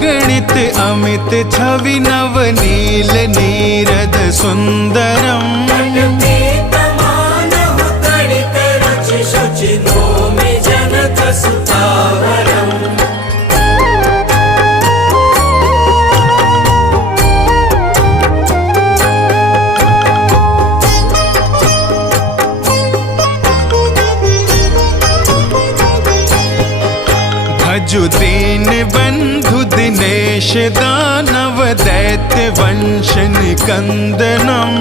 अगणित अमित छवि नवनील नीरद सुंदरम। भजु दीन बंधु दिनेश दानव दैत्य वंश निकंदनम।